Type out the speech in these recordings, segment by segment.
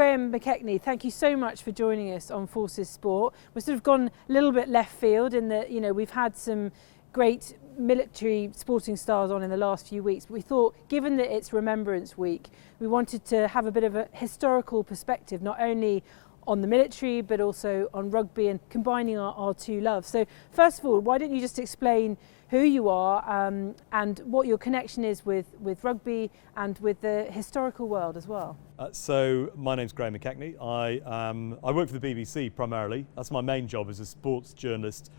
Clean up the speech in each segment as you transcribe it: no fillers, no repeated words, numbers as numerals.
Graham McKechnie, thank you so much for joining us on Forces Sport. We've sort of gone a little bit left field in that, we've had some great military sporting stars on in the last few weeks, but we thought, given that it's Remembrance Week, we wanted to have a bit of a historical perspective, not only on the military but also on rugby and combining our two loves. So first of all, why don't you just explain who you are and what your connection is with rugby and with the historical world as well. So my name's Graham McKechnie. I work for the BBC primarily. That's my main job as a sports journalist,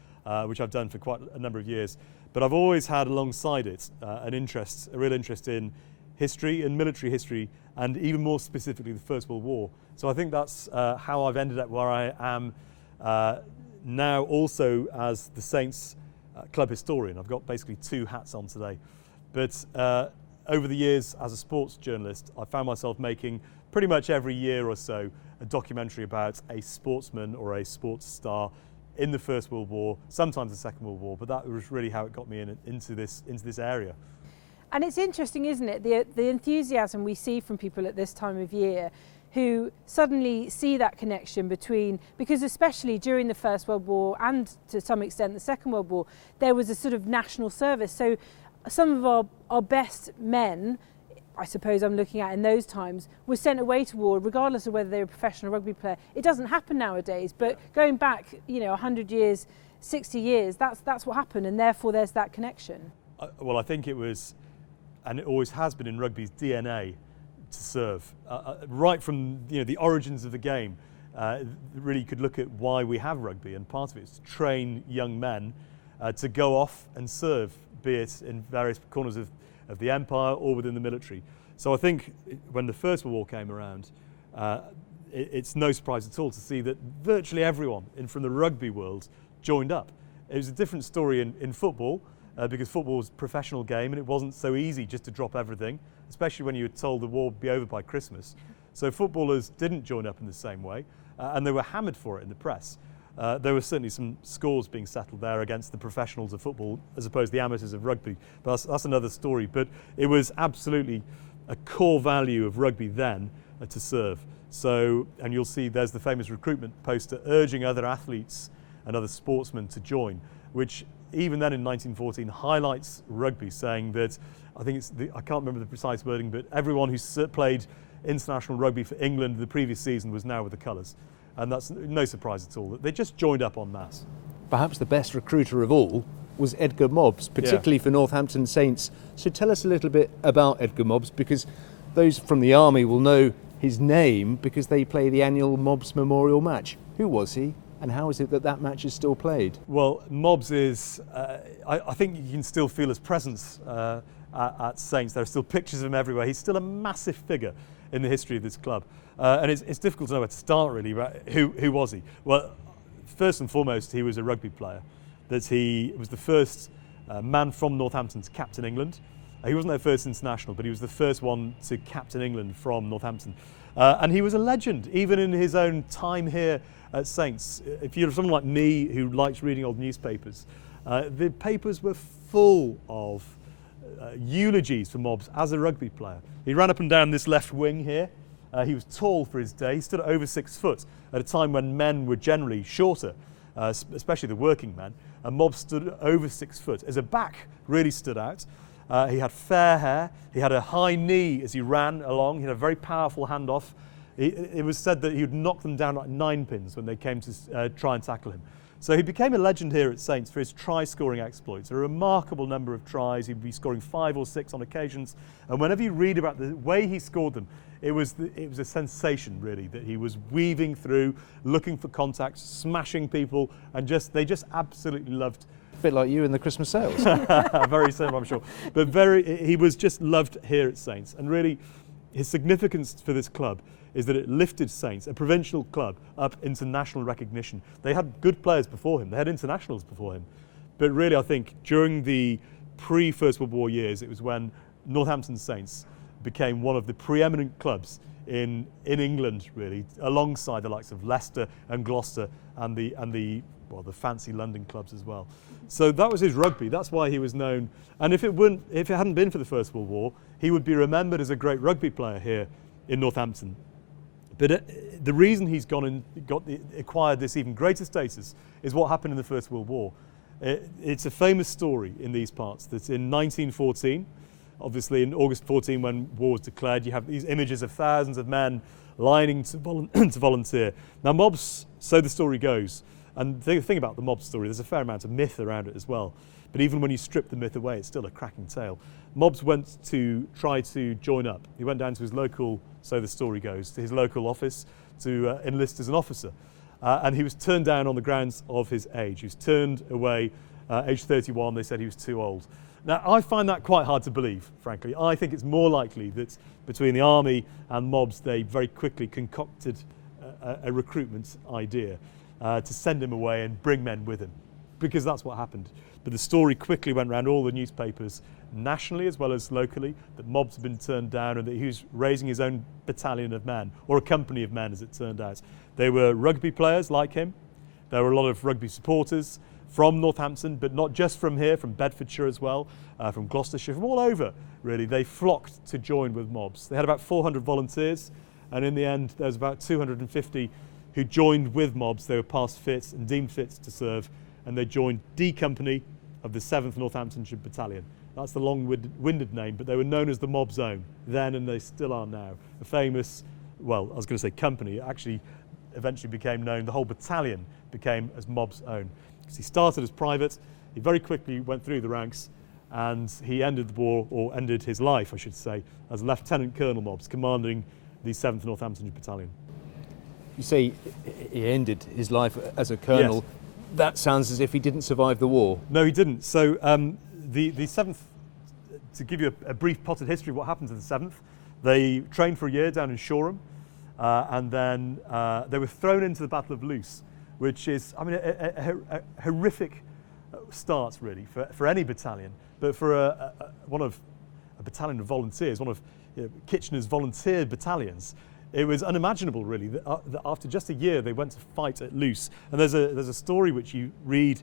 which I've done for quite a number of years. But I've always had alongside it a real interest in history and military history, and even more specifically the First World War. So I think that's how I've ended up where I am now, also as the Saints club historian. I've got basically two hats on today. But over the years as a sports journalist, I found myself making pretty much every year or so a documentary about a sportsman or a sports star in the First World War, sometimes the Second World War, but that was really how it got me into this area. And it's interesting, isn't it, the enthusiasm we see from people at this time of year who suddenly see that connection between, because especially during the First World War and to some extent the Second World War, there was a sort of national service. So some of our best men, I suppose I'm looking at in those times, were sent away to war regardless of whether they were a professional rugby player. It doesn't happen nowadays, but going back 100 years, 60 years, that's what happened, and therefore there's that connection. Well, I think it was, and it always has been in rugby's DNA, to serve. Right from the origins of the game, really you could look at why we have rugby, and part of it is to train young men to go off and serve, be it in various corners of the empire or within the military. So I think when the First World War came around, it's no surprise at all to see that virtually everyone from the rugby world joined up. It was a different story in football, because football was a professional game and it wasn't so easy just to drop everything, especially when you were told the war would be over by Christmas. So footballers didn't join up in the same way, and they were hammered for it in the press. There were certainly some scores being settled there against the professionals of football as opposed to the amateurs of rugby, but that's another story. But it was absolutely a core value of rugby then to serve. So, and you'll see there's the famous recruitment poster urging other athletes and other sportsmen to join, which even then in 1914 highlights rugby, saying that, I think I can't remember the precise wording, but everyone who played international rugby for England the previous season was now with the colours. And that's no surprise at all. They just joined up en masse. Perhaps the best recruiter of all was Edgar Mobbs, particularly for Northampton Saints. So tell us a little bit about Edgar Mobbs, because those from the army will know his name because they play the annual Mobbs Memorial match. Who was he? And how is it that match is still played? Well, Mobbs is, I think you can still feel his presence at Saints. There are still pictures of him everywhere. He's still a massive figure in the history of this club. And it's difficult to know where to start, really. But who was he? Well, first and foremost, he was a rugby player. That he was the first man from Northampton to captain England. He wasn't their first international, but he was the first one to captain England from Northampton. And he was a legend, even in his own time here at Saints. If you're someone like me who likes reading old newspapers, the papers were full of eulogies for Mobbs as a rugby player. He ran up and down this left wing here. He was tall for his day. He stood at over 6 foot at a time when men were generally shorter, especially the working men. And Mobbs stood over 6 foot. As a back, really stood out. He had fair hair. He had a high knee as he ran along. He had a very powerful handoff. It was said that he would knock them down like 9 pins when they came to try and tackle him. So he became a legend here at Saints for his try-scoring exploits. A remarkable number of tries. He'd be scoring 5 or 6 on occasions. And whenever you read about the way he scored them, it was a sensation, really, that he was weaving through, looking for contacts, smashing people, and they just absolutely loved. A bit like you in the Christmas sales. Very similar, I'm sure. But he was just loved here at Saints. And really, his significance for this club is that it lifted Saints, a provincial club, up into national recognition. They had good players before him. They had internationals before him. But really, I think during the pre-First World War years, it was when Northampton Saints became one of the preeminent clubs in England, really, alongside the likes of Leicester and Gloucester and the fancy London clubs as well. So that was his rugby. That's why he was known. And if it hadn't been for the First World War, he would be remembered as a great rugby player here in Northampton. But the reason he's gone and acquired this even greater status is what happened in the First World War. It's a famous story in these parts that in 1914, obviously in August 14 when war was declared, you have these images of thousands of men lining to volunteer. Now mobs, so the story goes, and the thing about the mob story, there's a fair amount of myth around it as well. But even when you strip the myth away, it's still a cracking tale. Mobs went to try to join up. He went down to his local, so the story goes, to his local office to enlist as an officer. And he was turned down on the grounds of his age. He was turned away, age 31, they said he was too old. Now, I find that quite hard to believe, frankly. I think it's more likely that between the army and mobs, they very quickly concocted a recruitment idea to send him away and bring men with him, because that's what happened. But the story quickly went around all the newspapers, nationally as well as locally, that mobs had been turned down and that he was raising his own battalion of men, or a company of men as it turned out. They were rugby players like him. There were a lot of rugby supporters from Northampton, but not just from here, from Bedfordshire as well, from Gloucestershire, from all over, really. They flocked to join with mobs. They had about 400 volunteers, and in the end, there was about 250 who joined with mobs. They were passed fit and deemed fit to serve, and they joined D Company of the 7th Northamptonshire Battalion. That's the long-winded name, but they were known as the Mob Zone then, and they still are now. A famous, well, I was going to say company, it actually eventually became known, the whole battalion became as Mob's Own. Because he started as private, he very quickly went through the ranks, and he ended the war, or ended his life, I should say, as Lieutenant Colonel Mobs, commanding the 7th Northamptonshire Battalion. You say he ended his life as a colonel. Yes. That sounds as if he didn't survive the war. No, he didn't. So the 7th, to give you a brief potted history of what happened to the 7th, they trained for a year down in Shoreham, and then they were thrown into the Battle of Loos, which is, I mean, a horrific start, really, for any battalion, but for a battalion of volunteers, one of Kitchener's volunteer battalions. It was unimaginable, really, that after just a year they went to fight at Loos. And there's a story which you read,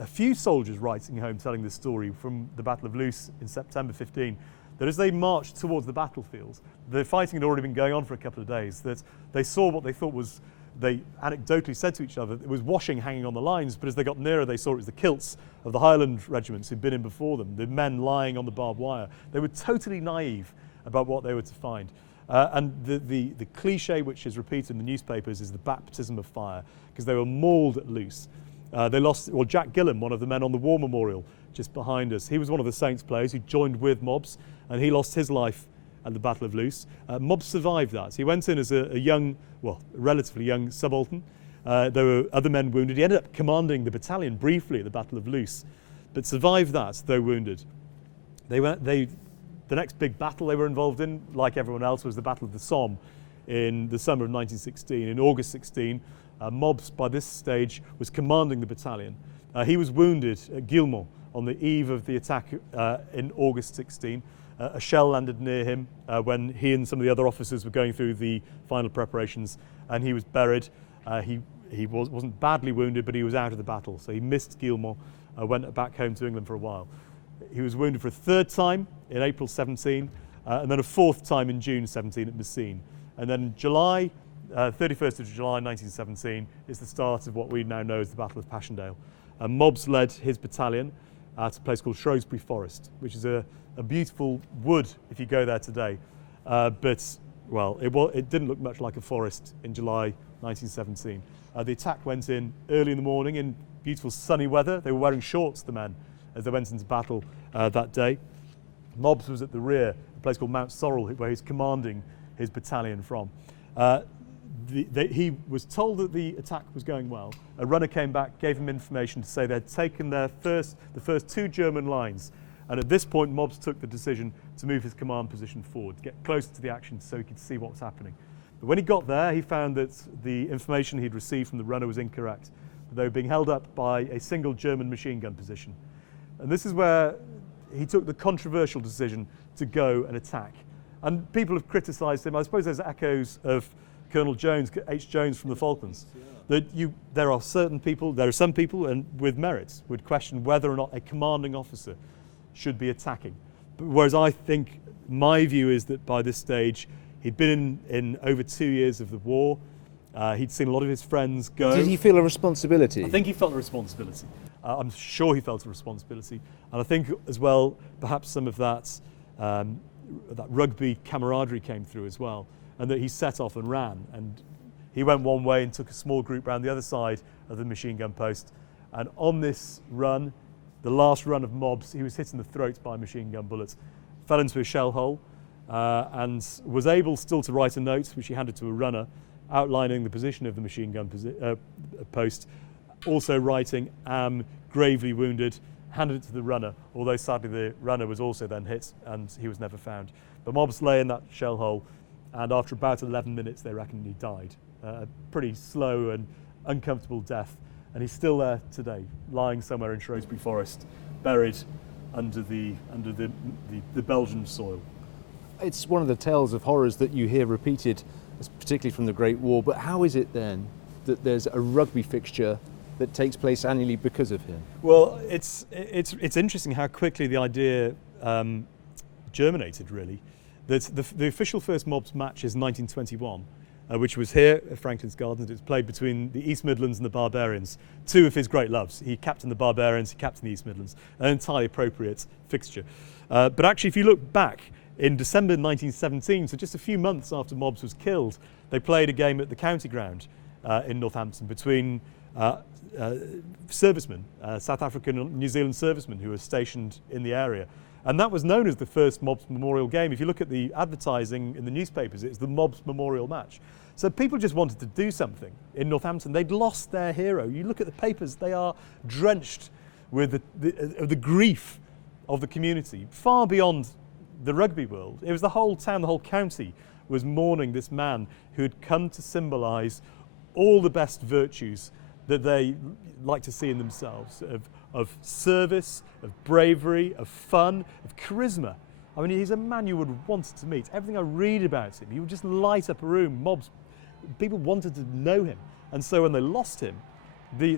a few soldiers writing home telling this story from the Battle of Loos in September 15, that as they marched towards the battlefield, the fighting had already been going on for a couple of days, that they saw what they thought was, they anecdotally said to each other, it was washing hanging on the lines, but as they got nearer they saw it was the kilts of the Highland regiments who'd been in before them, the men lying on the barbed wire. They were totally naive about what they were to find. And the cliche which is repeated in the newspapers is the baptism of fire, because they were mauled at Loos. They lost, well, Jack Gillam, one of the men on the war memorial just behind us, he was one of the Saints players who joined with mobs, and he lost his life at the Battle of Loos. Mobs survived that. He went in as a young, well, relatively young subaltern. There were other men wounded. He ended up commanding the battalion briefly at the Battle of Loos, but survived that, though wounded. The next big battle they were involved in, like everyone else, was the Battle of the Somme in the summer of 1916. In August 16, Mobs, by this stage, was commanding the battalion. He was wounded at Guillemont on the eve of the attack in August 16. A shell landed near him when he and some of the other officers were going through the final preparations, and he was buried. He wasn't badly wounded, but he was out of the battle, so he missed Guillemont, went back home to England for a while. He was wounded for a third time in April 17, and then a fourth time in June 17 at Messines. And then July, 31st of July 1917, is the start of what we now know as the Battle of Passchendaele. Mobs led his battalion to a place called Shrewsbury Forest, which is a beautiful wood if you go there today. But, well, it didn't look much like a forest in July 1917. The attack went in early in the morning in beautiful sunny weather. They were wearing shorts, the men, as they went into battle that day. Mobs was at the rear, a place called Mount Sorrel, where he's commanding his battalion from. He was told that the attack was going well. A runner came back, gave him information to say they'd taken the first two German lines, and at this point Mobs took the decision to move his command position forward, to get closer to the action so he could see what was happening. But when he got there, he found that the information he'd received from the runner was incorrect. They were being held up by a single German machine gun position. And this is where he took the controversial decision to go and attack. And people have criticised him. I suppose there's echoes of Colonel Jones, H. Jones from the Falklands. That there are some people, and with merits, would question whether or not a commanding officer should be attacking. But whereas I think my view is that by this stage He'd been in over 2 years of the war. He'd seen a lot of his friends go. Did he feel a responsibility? I think he felt a responsibility. I'm sure he felt a responsibility. And I think as well, perhaps some of that rugby camaraderie came through as well, and that he set off and ran. And he went one way and took a small group round the other side of the machine gun post. And on this run, the last run of mobs, he was hit in the throat by a machine gun bullet, fell into a shell hole, and was able still to write a note, which he handed to a runner, outlining the position of the machine gun post, also writing, "Am gravely wounded," handed it to the runner, although sadly the runner was also then hit and he was never found. But mobs lay in that shell hole, and after about 11 minutes they reckon he died. A pretty slow and uncomfortable death, and he's still there today, lying somewhere in Shrewsbury Forest, buried under the Belgian soil. It's one of the tales of horrors that you hear repeated, particularly from the Great War, but how is it then that there's a rugby fixture that takes place annually because of him? Well, it's interesting how quickly the idea germinated, really. That the official first mobs match is 1921, which was here at Franklin's Gardens. It was played between the East Midlands and the Barbarians, two of his great loves. He captained the Barbarians, he captained the East Midlands, an entirely appropriate fixture. But actually, if you look back, in December 1917, so just a few months after Mobs was killed, they played a game at the county ground in Northampton between servicemen, South African and New Zealand servicemen who were stationed in the area. And that was known as the first Mobs Memorial game. If you look at the advertising in the newspapers, it's the Mobs Memorial match. So people just wanted to do something in Northampton. They'd lost their hero. You look at the papers, they are drenched with the grief of the community, far beyond the rugby world. It was the whole town, the whole county was mourning this man who had come to symbolise all the best virtues that they like to see in themselves, of service, of bravery, of fun, of charisma. I mean, he's a man you would want to meet. Everything I read about him, he would just light up a room. Mobs, people wanted to know him. And so when they lost him, the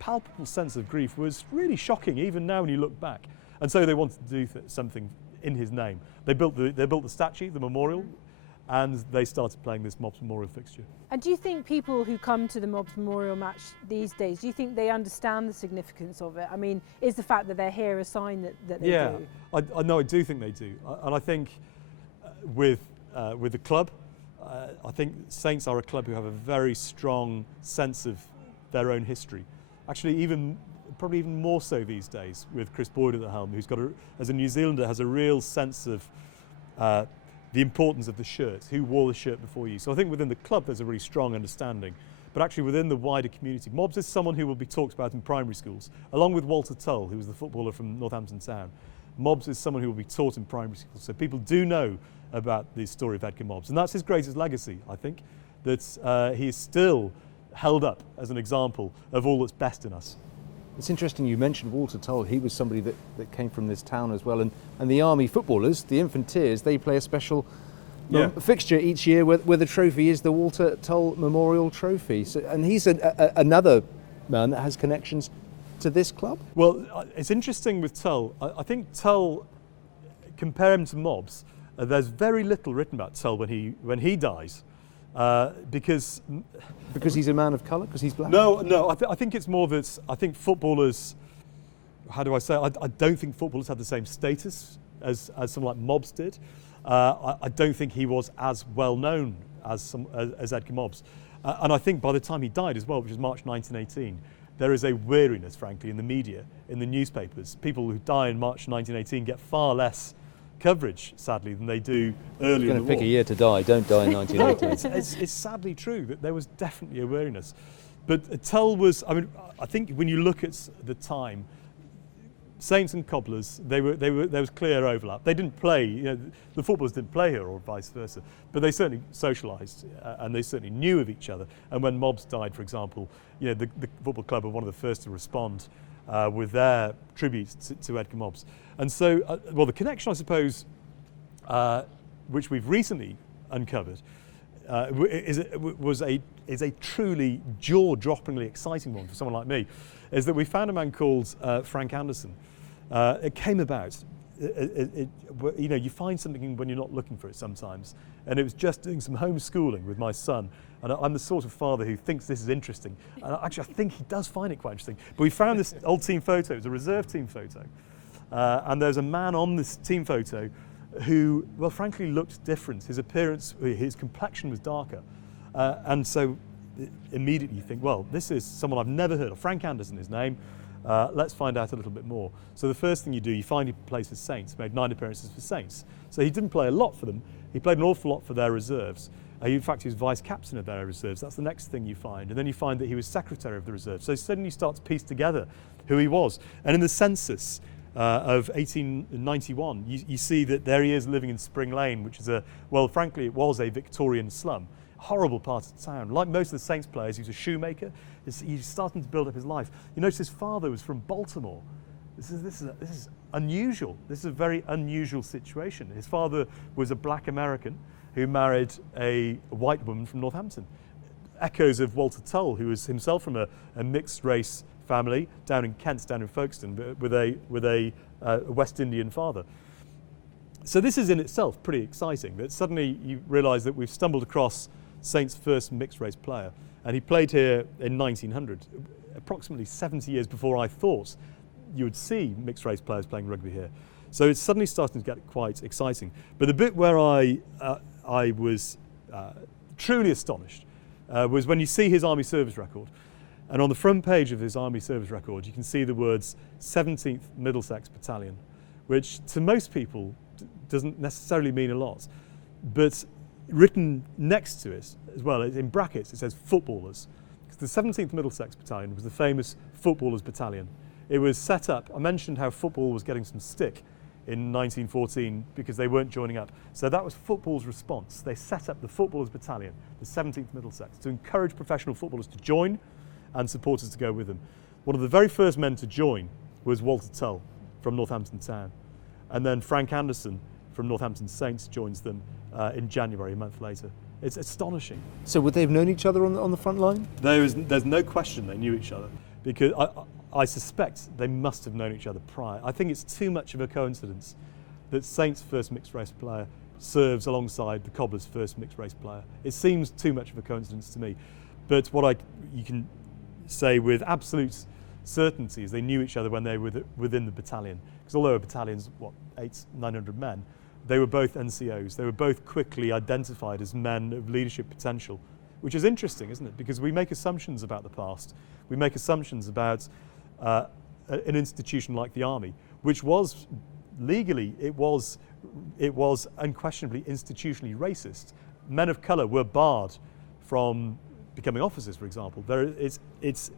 palpable sense of grief was really shocking, even now when you look back. And so they wanted to do something in his name. They built the statue, the memorial, and they started playing this Mobs Memorial fixture. And do you think people who come to the Mobs Memorial match these days, do you think they understand the significance of it? I mean, is the fact that they're here a sign that they do? I know, I do think they do. And I think with the club, I think Saints are a club who have a very strong sense of their own history. Actually, probably even more so these days with Chris Boyd at the helm, who's got, as a New Zealander, has a real sense of the importance of the shirt, who wore the shirt before you. So I think within the club there's a really strong understanding, but actually within the wider community, Mobs is someone who will be talked about in primary schools, along with Walter Tull, who was the footballer from Northampton Town. Mobs is someone who will be taught in primary schools, so people do know about the story of Edgar Mobs, and that's his greatest legacy, I think, that he is still held up as an example of all that's best in us. It's interesting you mentioned Walter Tull. He was somebody that came from this town as well. And the Army footballers, the Infanteers, they play a special fixture each year where the trophy is the Walter Tull Memorial Trophy. So, and he's another man that has connections to this club. Well, it's interesting with Tull. I think Tull, compare him to Mobs, there's very little written about Tull when he dies. Because he's a man of colour, because he's black? No, I think it's more that I think footballers, how do I say, I don't think footballers have the same status as someone like Mobs did. I don't think he was as well known as Edgar Mobs. And I think by the time he died as well, which was March 1918, there is a weariness, frankly, in the media, in the newspapers. People who die in March 1918 get far less coverage, sadly, than they do earlier in the war. Going to pick a year to die, don't die in 1918. It's sadly true that there was definitely a weariness. But Tull was, I think when you look at the time, Saints and Cobblers, there was clear overlap. They didn't play, the footballers didn't play here or vice versa, but they certainly socialised and they certainly knew of each other. And when Mobs died, for example, the football club were one of the first to respond with their tributes to Edgar Mobs. And so, the connection, I suppose, which we've recently uncovered, is a truly jaw-droppingly exciting one for someone like me, is that we found a man called Frank Anderson. It came about, you find something when you're not looking for it sometimes. and it was just doing some homeschooling with my son. And I'm the sort of father who thinks this is interesting. And actually, I think he does find it quite interesting. But we found this old team photo. It was a reserve team photo. And there's a man on this team photo who, well, frankly, looked different. His appearance, his complexion was darker. And so immediately you think, well, this is someone I've never heard of. Frank Anderson, his name. Let's find out a little bit more. So the first thing you do, you find he plays for Saints, made 9 appearances for Saints. So he didn't play a lot for them. He played an awful lot for their reserves. In fact, he was vice-captain of their reserves. That's the next thing you find. And then you find that he was secretary of the reserve. So suddenly you start to piece together who he was. And in the census of 1891, you see that there he is living in Spring Lane, which is well, frankly, it was a Victorian slum. Horrible part of town. Like most of the Saints players, he was a shoemaker. He's starting to build up his life. You notice his father was from Baltimore. This is unusual. This is a very unusual situation. His father was a black American who married a white woman from Northampton. Echoes of Walter Tull, who was himself from a mixed race family down in Kent, down in Folkestone, with a West Indian father. So this is in itself pretty exciting, that suddenly you realise that we've stumbled across Saints' first mixed race player. And he played here in 1900, approximately 70 years before I thought you would see mixed race players playing rugby here. So it's suddenly starting to get quite exciting. But the bit where I was truly astonished was when you see his army service record. And on the front page of his army service record, you can see the words 17th Middlesex Battalion, which to most people doesn't necessarily mean a lot. But written next to it as well, in brackets, it says footballers. Because the 17th Middlesex Battalion was the famous footballers battalion. It was set up, I mentioned how football was getting some stick in 1914 because they weren't joining up. So that was football's response. They set up the footballers battalion, the 17th Middlesex, to encourage professional footballers to join and supporters to go with them. One of the very first men to join was Walter Tull from Northampton Town. And then Frank Anderson from Northampton Saints joins them in January, a month later. It's astonishing. So would they have known each other on the front line? There's no question they knew each other, because I suspect they must have known each other prior. I think it's too much of a coincidence that Saints' first mixed race player serves alongside the Cobblers' first mixed race player. It seems too much of a coincidence to me. But what you can say with absolute certainty is they knew each other when they were within the battalion. Because although a battalion's, 900 men, they were both NCOs. They were both quickly identified as men of leadership potential, which is interesting, isn't it? Because we make assumptions about the past. We make assumptions about an institution like the army, which was legally, it was unquestionably institutionally racist. Men of colour were barred from becoming officers, for example. It's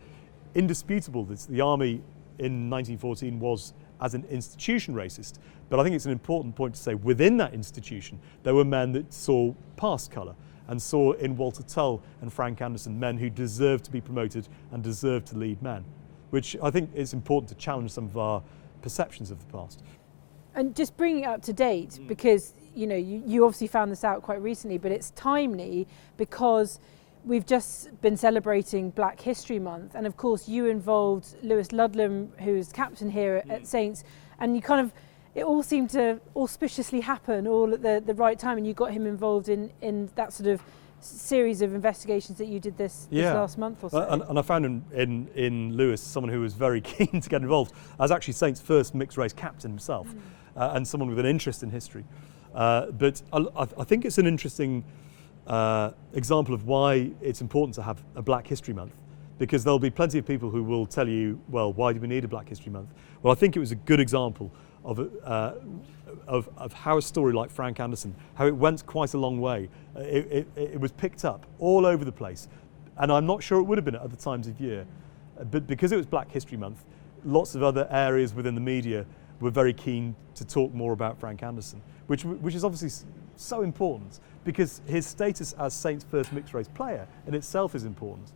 indisputable that the army in 1914 was, as an institution, racist. But I think it's an important point to say within that institution, there were men that saw past colour and saw in Walter Tull and Frank Anderson men who deserved to be promoted and deserved to lead men, which I think is important to challenge some of our perceptions of the past. And just bringing it up to date, because you obviously found this out quite recently, but it's timely because we've just been celebrating Black History Month, and of course you involved Lewis Ludlam, who's captain here at Saints, and it all seemed to auspiciously happen all at the right time, and you got him involved in that sort of series of investigations that you did this last month or so. And I found in Lewis someone who was very keen to get involved. I was actually Saints' first mixed race captain himself, and someone with an interest in history. But I think it's an interesting example of why it's important to have a Black History Month, because there'll be plenty of people who will tell you, well, why do we need a Black History Month? Well, I think it was a good example of how a story like Frank Anderson, how it went quite a long way. It was picked up all over the place, and I'm not sure it would have been at other times of year, but because it was Black History Month, lots of other areas within the media were very keen to talk more about Frank Anderson, which is obviously so important, because his status as Saints' first mixed race player in itself is important.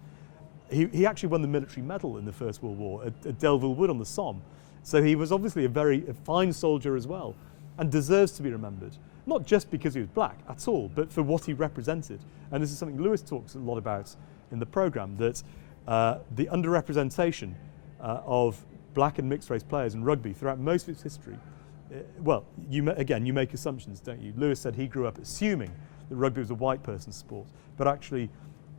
He actually won the military medal in the First World War at Delville Wood on the Somme. So he was obviously a fine soldier as well, and deserves to be remembered, not just because he was black at all, but for what he represented. And this is something Lewis talks a lot about in the programme, that the underrepresentation of black and mixed race players in rugby throughout most of its history, you make assumptions, don't you? Lewis said he grew up assuming that rugby was a white person's sport. But actually,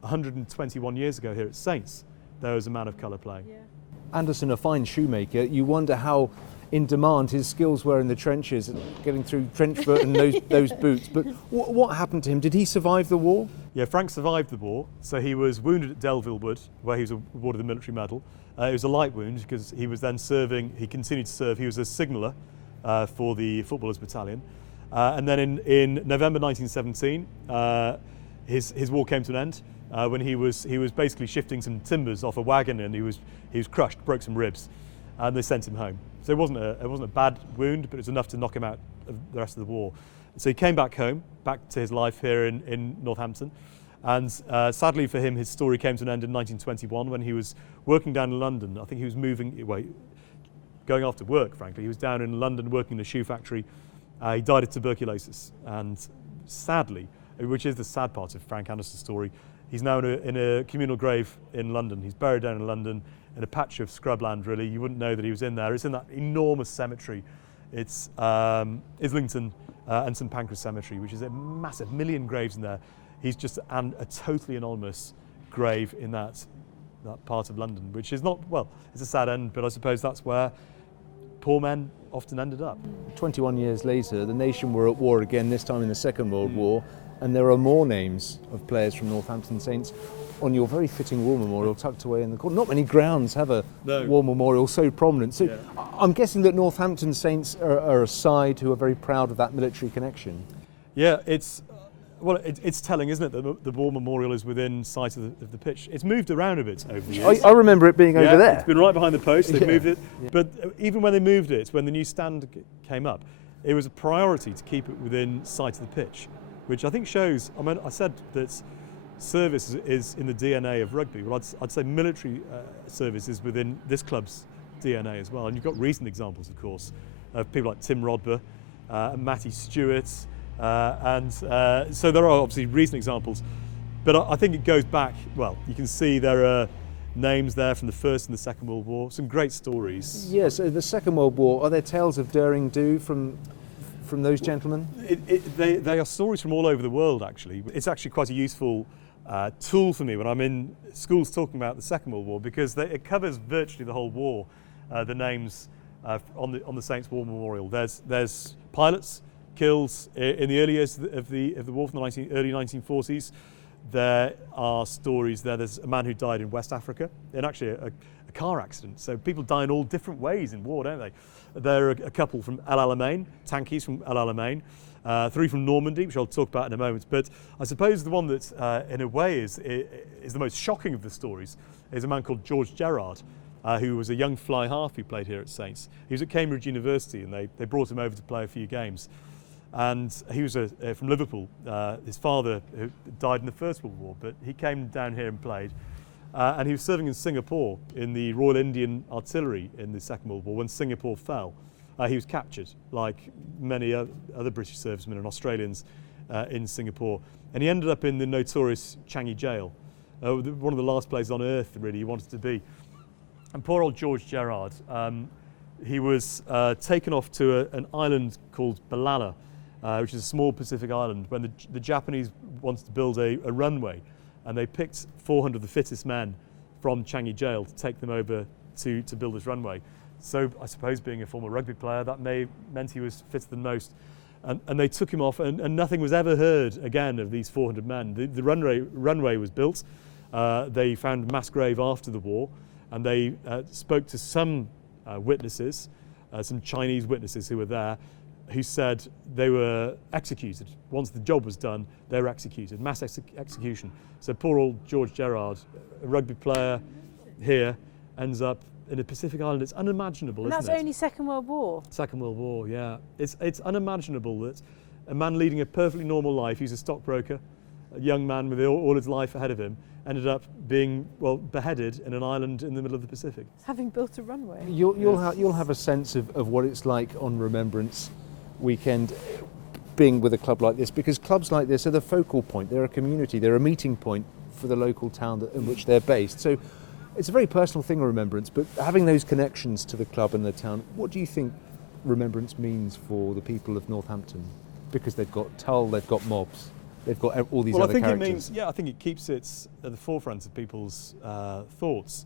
121 years ago here at Saints, there was a man of colour playing. Yeah. Anderson, a fine shoemaker, you wonder how in demand his skills were in the trenches, getting through trench foot and those boots. But what happened to him? Did he survive the war? Yeah, Frank survived the war. So he was wounded at Delville Wood, where he was awarded the military medal. It was a light wound because he was then serving, he continued to serve, he was a signaller for the Footballers Battalion. And then in November 1917, his war came to an end when he was basically shifting some timbers off a wagon, and he was crushed, broke some ribs, and they sent him home. So it wasn't a bad wound, but it was enough to knock him out of the rest of the war. So he came back home, back to his life here in Northampton. And sadly for him, his story came to an end in 1921 when he was working down in London. I think he was going after work, frankly. He was down in London working in a shoe factory. He died of tuberculosis. And sadly, which is the sad part of Frank Anderson's story, he's now in a communal grave in London. He's buried down in London in a patch of scrubland, really. You wouldn't know that he was in there. It's in that enormous cemetery. It's Islington and St Pancras Cemetery, which is a massive, 1 million graves in there. He's just a totally anonymous grave in that part of London, which is not, well, it's a sad end, but I suppose that's where poor men often ended up. 21 years later, the nation were at war again, this time in the Second World War, and there are more names of players from Northampton Saints on your very fitting war memorial tucked away in the corner. Not many grounds have a war memorial so prominent. So I'm guessing that Northampton Saints are a side who are very proud of that military connection. Yeah, it's telling, isn't it, that the war memorial is within sight of the pitch. It's moved around a bit over the years. I remember it being over there. It's been right behind the post, they've moved it. Yeah. But even when they moved it, when the new stand came up, it was a priority to keep it within sight of the pitch, which I think shows, I said that service is in the DNA of rugby. Well, I'd say military service is within this club's DNA as well. And you've got recent examples, of course, of people like Tim Rodber, Matty Stewart, so there are obviously recent examples, but I think it goes back, well, you can see there are names there from the First and the Second World War, some great stories. Yes, the Second World War, are there tales of daring do from those gentlemen? They are stories from all over the world, actually. It's actually quite a useful tool for me when I'm in schools talking about the Second World War, because it covers virtually the whole war, the names on the Saints War Memorial. There's pilots killed in the early years of the war from the early 1940s. There are stories there. There's a man who died in West Africa in actually a car accident. So people die in all different ways in war, don't they? There are a couple from El Alamein, tankies from El Alamein, 3 from Normandy, which I'll talk about in a moment. But I suppose the one that, in a way, is the most shocking of the stories is a man called George Gerard, who was a young fly half who played here at Saints. He was at Cambridge University, and they brought him over to play a few games. And he was from Liverpool. His father died in the First World War, but he came down here and played. And he was serving in Singapore in the Royal Indian Artillery in the Second World War. When Singapore fell, he was captured, like many other British servicemen and Australians in Singapore. And he ended up in the notorious Changi Jail, one of the last places on earth, really, he wanted to be. And poor old George Gerard, he was taken off to an island called Balala, which is a small Pacific island, when the Japanese wanted to build a runway, and they picked 400 of the fittest men from Changi Jail to take them over to build this runway. So I suppose, being a former rugby player, that meant he was fitter than most. And they took him off, and nothing was ever heard again of these 400 men. The runway was built. They found a mass grave after the war, and they spoke to some witnesses, some Chinese witnesses who were there, who said they were executed. Once the job was done, they were executed, mass execution. So poor old George Gerard, a rugby player here, ends up in a Pacific island. It's unimaginable, isn't it? And that's only Second World War? Second World War, yeah. It's unimaginable that a man leading a perfectly normal life, he's a stockbroker, a young man with all his life ahead of him, ended up being, well, beheaded in an island in the middle of the Pacific. Having built a runway. You'll have a sense of what it's like on Remembrance Weekend being with a club like this, because clubs like this are the focal point. They're a community, they're a meeting point for the local town in which they're based. So it's a very personal thing, Remembrance, but having those connections to the club and the town, what do you think Remembrance means for the people of Northampton? Because they've got Tull, they've got mobs. they've got all these well, other I think characters. it means, I think it keeps it at the forefront of people's thoughts.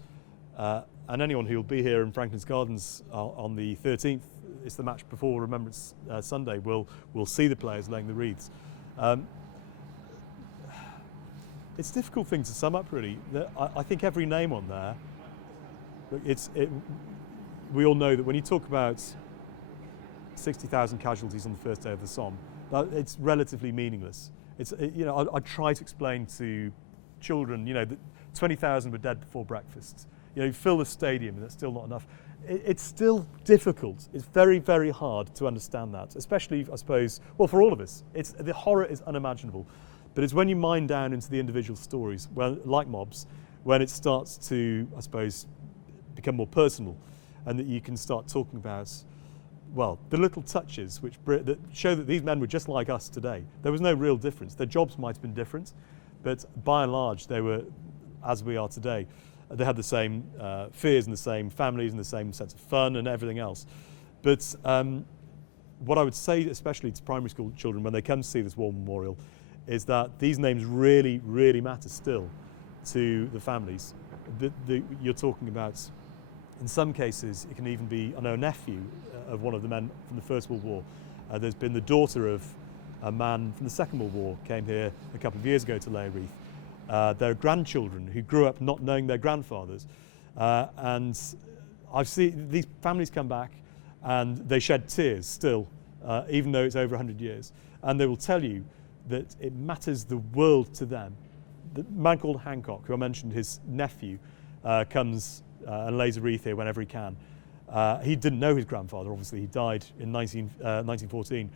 And anyone who will be here in Franklin's Gardens on the 13th, it's the match before Remembrance Sunday, will see the players laying the wreaths. It's a difficult thing to sum up, really. I think every name on there, we all know that when you talk about 60,000 casualties on the first day of the Somme, it's relatively meaningless. I try to explain to children, that 20,000 were dead before breakfast. You fill the stadium and that's still not enough. It's still difficult. It's very, very hard to understand that, especially, I suppose, well, for all of us. The horror is unimaginable. But it's when you mine down into the individual stories, like mobs, when it starts to, I suppose, become more personal, and that you can start talking about, well, the little touches that show that these men were just like us today. There was no real difference. Their jobs might have been different, but by and large, they were as we are today. They had the same fears and the same families and the same sense of fun and everything else. But what I would say, especially to primary school children when they come to see this war memorial, is that these names really, really matter still to the families. You're talking about, in some cases, it can even be, I know, a nephew of one of the men from the First World War. There's been the daughter of a man from the Second World War, came here a couple of years ago to lay a wreath. There are grandchildren who grew up not knowing their grandfathers. And I've seen these families come back and they shed tears still, even though it's over 100 years. And they will tell you that it matters the world to them. The man called Hancock, who I mentioned, his nephew, comes and lays a wreath here whenever he can. He didn't know his grandfather, obviously. He died in 1914.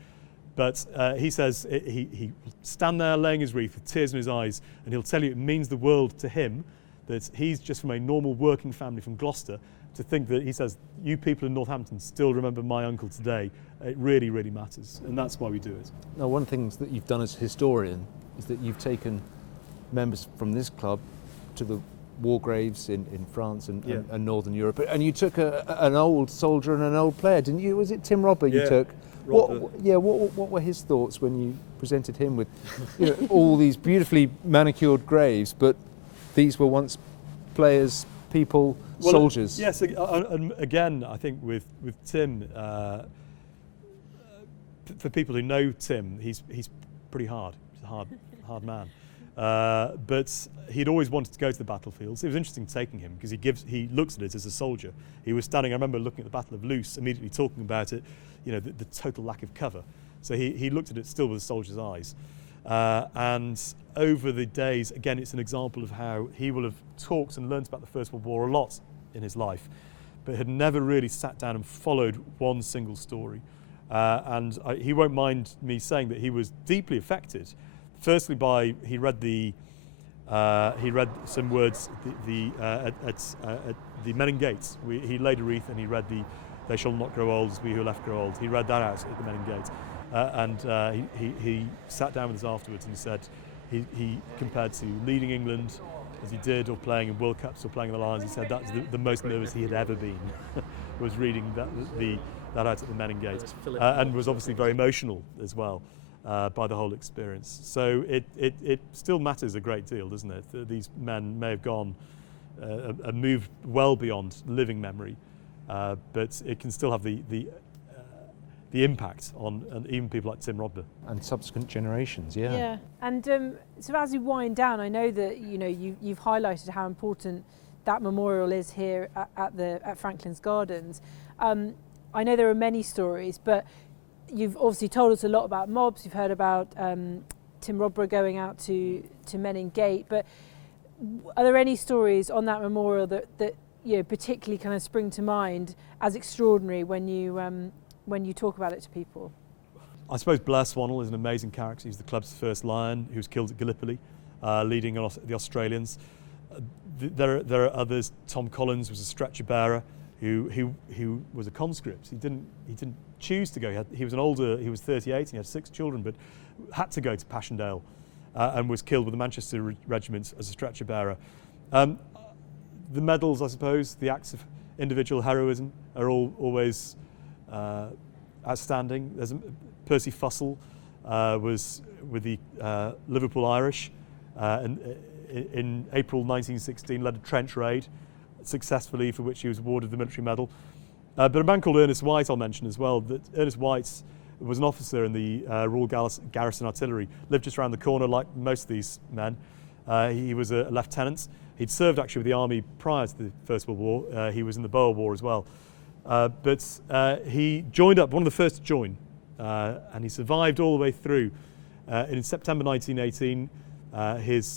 But he says he will stand there laying his wreath with tears in his eyes, and he'll tell you it means the world to him that he's just from a normal working family from Gloucester. To think that, he says, you people in Northampton still remember my uncle today, it really, really matters, and that's why we do it. Now, one of the things that you've done as a historian is that you've taken members from this club to the war graves in France and Northern Europe, and you took an old soldier and an old player, didn't you? Was it Tim Robber you took? What were his thoughts when you presented him with all these beautifully manicured graves, but these were once players, people, soldiers? Yes, and again, I think with Tim, for people who know Tim, he's pretty hard. He's a hard man. But he'd always wanted to go to the battlefields. It was interesting taking him because he looks at it as a soldier. He was standing, I remember looking at the Battle of Loos, immediately talking about it, the total lack of cover. So he looked at it still with a soldier's eyes. And over the days, again, it's an example of how he will have talked and learnt about the First World War a lot in his life, but had never really sat down and followed one single story. He won't mind me saying that he was deeply affected. Firstly, he read some words at the Menin Gates. He laid a wreath and he read "They shall not grow old as we who are left grow old." He read that out at the Menin Gates, he sat down with us afterwards and said he compared to leading England as he did, or playing in World Cups, or playing in the Lions. He said that's the most nervous he had ever been. Was reading that out at the Menin Gates, and was obviously very emotional as well. By the whole experience. So it still matters a great deal, doesn't it? These men may have gone and moved well beyond living memory, but it can still have the impact on even people like Tim Robber. And subsequent generations, yeah. Yeah, and so as we wind down, I know that you've highlighted how important that memorial is here at Franklin's Gardens. I know there are many stories, but you've obviously told us a lot about mobs. You've heard about Tim Robber going out to Menin Gate, but are there any stories on that memorial that particularly kind of spring to mind as extraordinary when you talk about it to people? I suppose Blair Swannell is an amazing character. He's the club's first lion who was killed at Gallipoli, leading the Australians. There are others. Tom Collins was a stretcher bearer who was a conscript. He didn't choose to go. He was 38 and he had 6 children, but had to go to Passchendaele and was killed with the Manchester Regiment as a stretcher bearer. The medals, I suppose, the acts of individual heroism are always outstanding. There's Percy Fussell, was with the Liverpool Irish, and in April 1916 led a trench raid successfully, for which he was awarded the military medal. But a man called Ernest White I'll mention as well. That Ernest White was an officer in the Royal Garrison Artillery, lived just around the corner like most of these men. He was a lieutenant. He'd served actually with the army prior to the First World War. He was in the Boer War as well. But he joined up, one of the first to join, and he survived all the way through. In September 1918,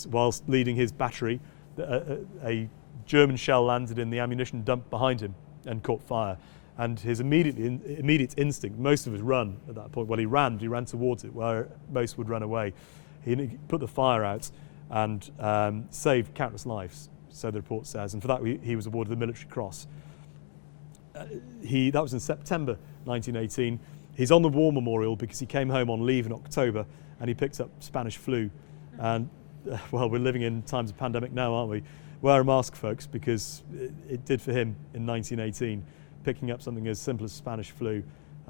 whilst leading his battery, a German shell landed in the ammunition dump behind him and caught fire. And his immediate instinct, most of us run at that point. Well, he ran towards it, where most would run away. He put the fire out and saved countless lives, so the report says. And for that, he was awarded the Military Cross. That was in September 1918. He's on the War Memorial because he came home on leave in October and he picked up Spanish flu. And, well, we're living in times of pandemic now, aren't we? Wear a mask, folks, because it did for him in 1918. Picking up something as simple as Spanish flu,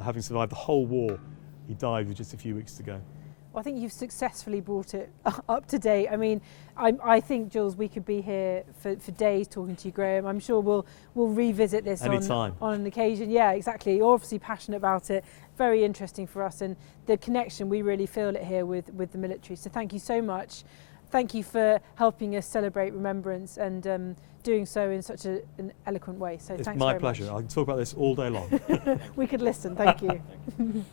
having survived the whole war, he died with just a few weeks to go. Well, I think you've successfully brought it up to date. I mean, I think, Jules, we could be here for days talking to you, Graham. I'm sure we'll revisit this on an occasion. Yeah, exactly. You're obviously passionate about it. Very interesting for us, and the connection, we really feel it here with the military. So thank you so much. Thank you for helping us celebrate remembrance and doing so in such an eloquent way. So it's thanks my very pleasure. much. I can talk about this all day long. We could listen. Thank you.